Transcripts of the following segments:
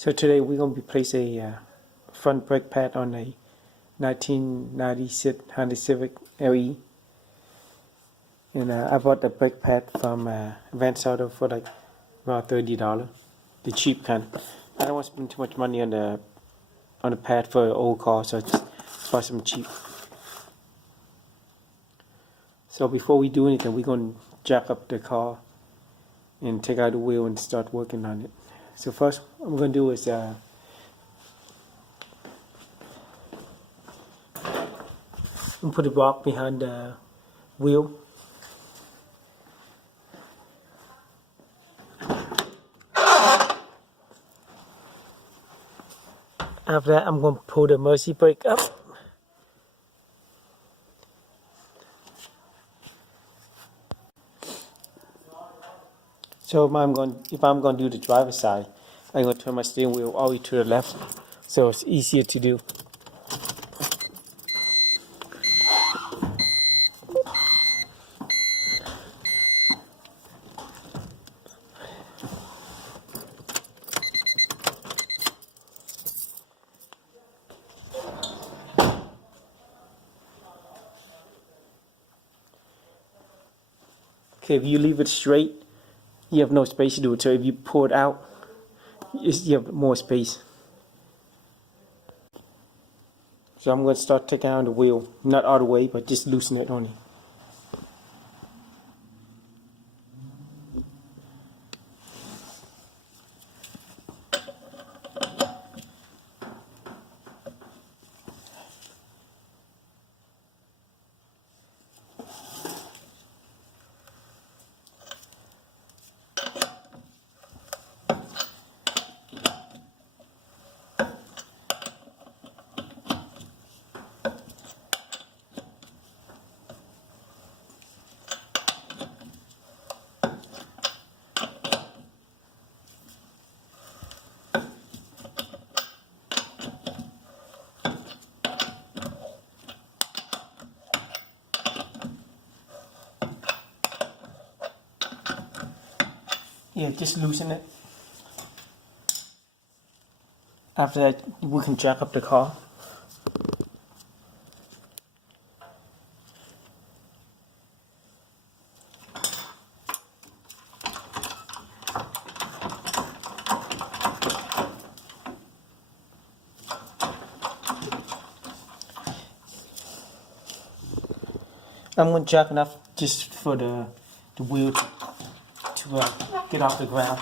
So today we're going to replace a front brake pad on a 1996 Honda Civic LE. And I bought the brake pad from Advanced Auto for like about $30, the cheap kind. I don't want to spend too much money on the pad for an old car, so I just buy some cheap. So before we do anything, we're going to jack up the car and take out the wheel and start working on it. So first, what I'm going to do is I'm going to put a block behind the wheel. After that, I'm going to pull the emergency brake up. So if I'm going to do the driver's side, I'm going to turn my steering wheel all the way to the left, so it's easier to do. Okay, if you leave it straight, you have no space to do it. So if you pull it out, you have more space. So I'm going to start taking out the wheel, not all the way, but just loosen it only. Yeah, just loosen it. After that, we can jack up the car. I'm going to jack enough just for the wheel to get off the ground.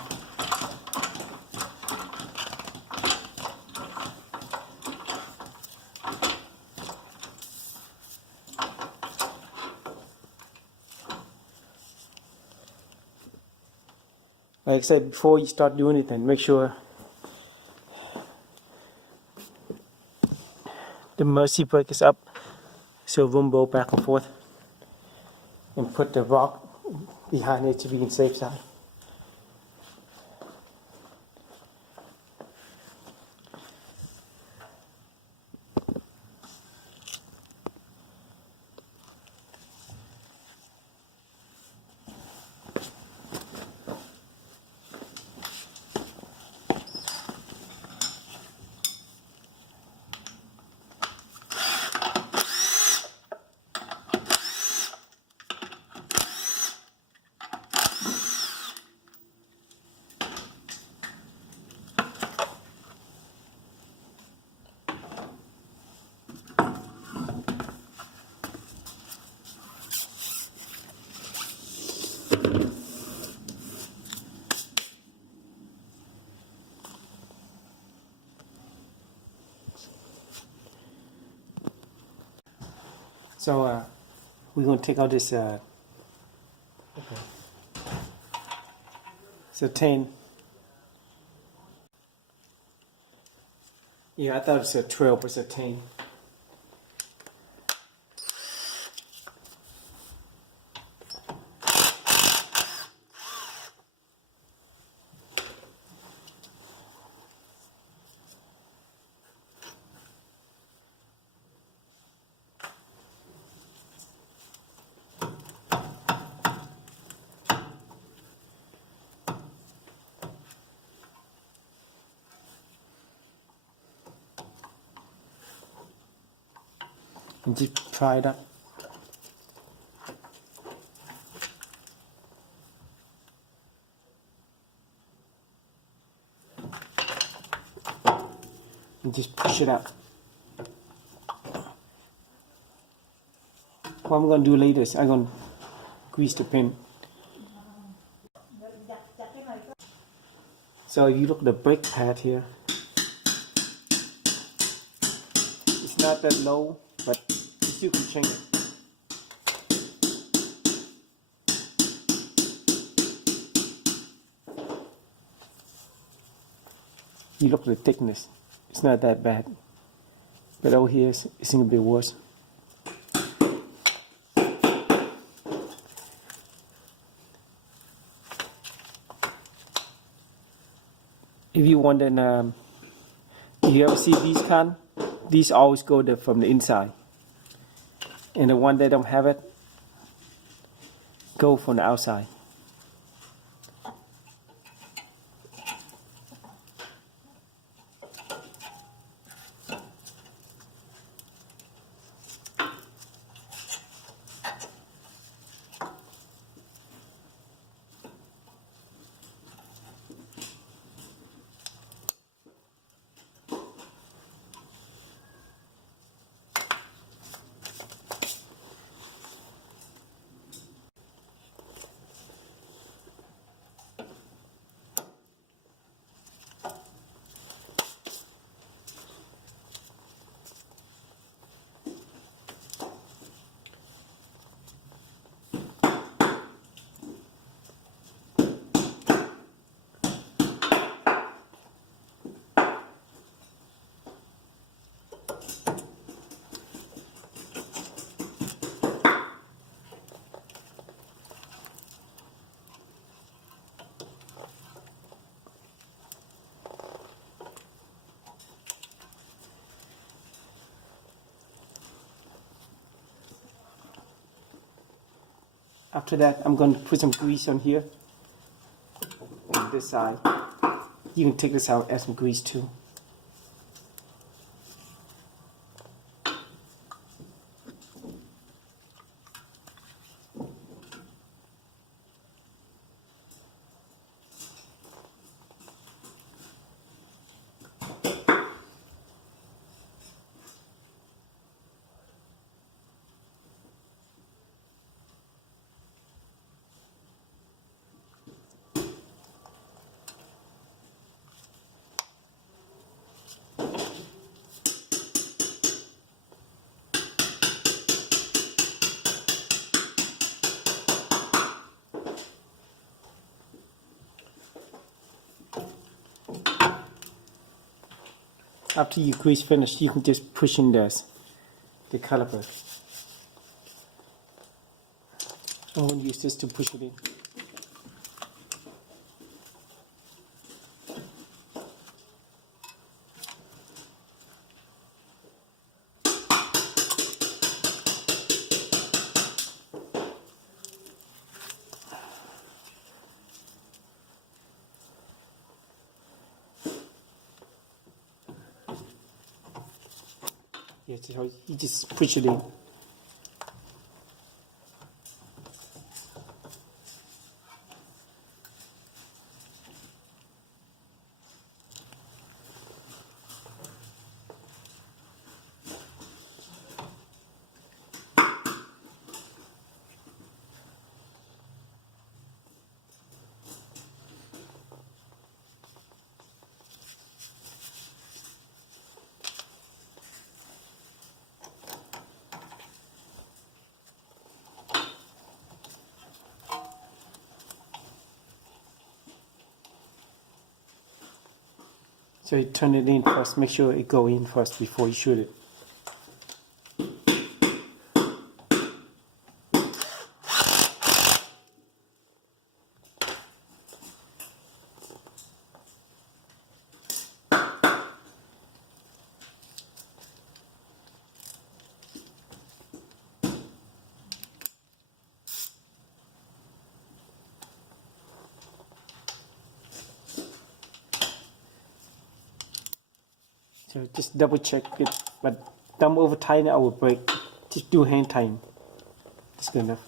Like I said, before you start doing anything, make sure the emergency brake is up, so it won't roll back and forth. And put the rock behind it to be on the safe side. So we're going to take out this tin. Yeah, I thought it was a 12, but it's a 10. and just pry it up. And just push it out. What I'm going to do later is I'm going to grease the pin. So if you look at the brake pad here, it's not that low, but you still can change it. You look at the thickness, it's not that bad, but over here it's a bit worse. If you want an, you ever see these kind? These always go there from the inside, and the one that don't have it, go from the outside. After that, I'm going to put some grease on here, on this side. You can take this out, add some grease too. After your grease finished, you can just push in the caliper. I'm going to use this to push it in. Yes, you just push it in. So you turn it in first, make sure it go in first before you shoot it. So just double check it, but don't over tighten our brake. just do hand tying. That's good enough.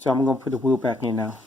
So I'm going to put the wheel back in now.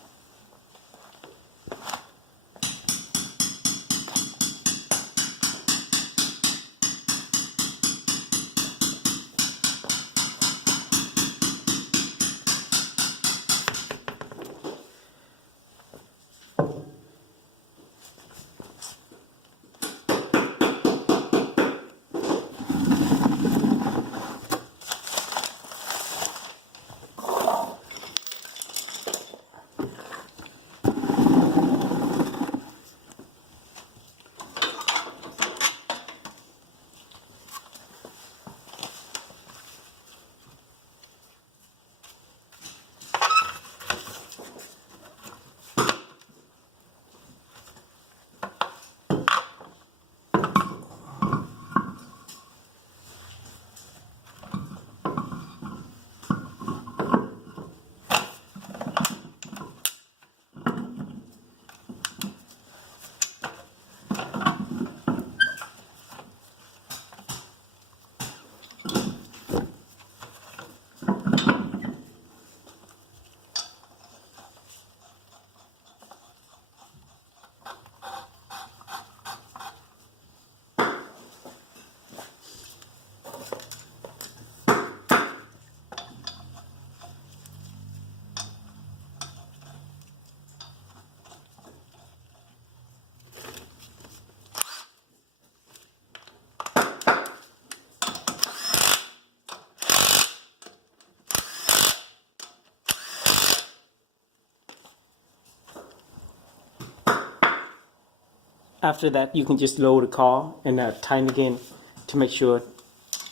After that, you can just lower the car and tighten again to make sure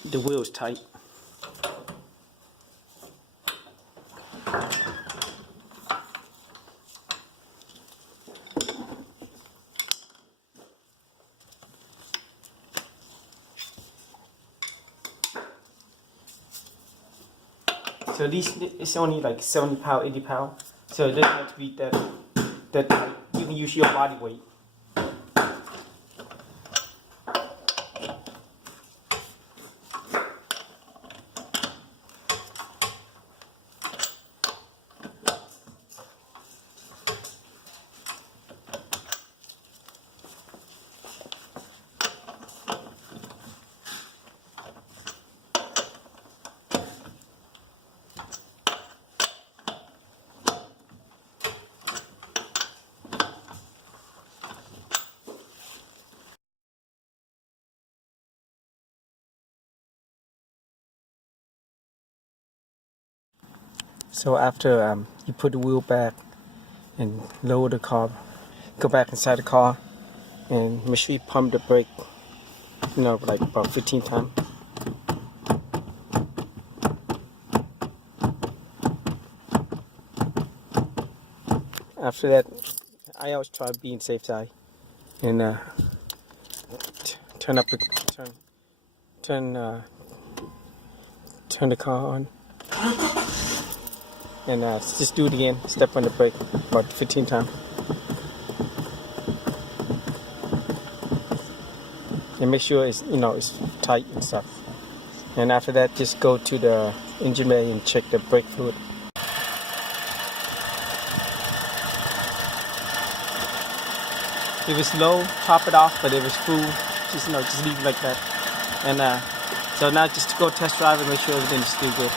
the wheel is tight. So this is only like 70 pound, 80 pound. So it doesn't have to be that tight. You can use your body weight. So after you put the wheel back and lower the car, go back inside the car and make sure you pump the brake, like about 15 times. After that, I always try being safe side and turn the car on. And just do it again, step on the brake about 15 times. And make sure it's tight and stuff. And after that, just go to the engine bay and check the brake fluid. If it's low, top it off, but if it's full, just leave it like that. And so now just to go test drive and make sure everything is still good.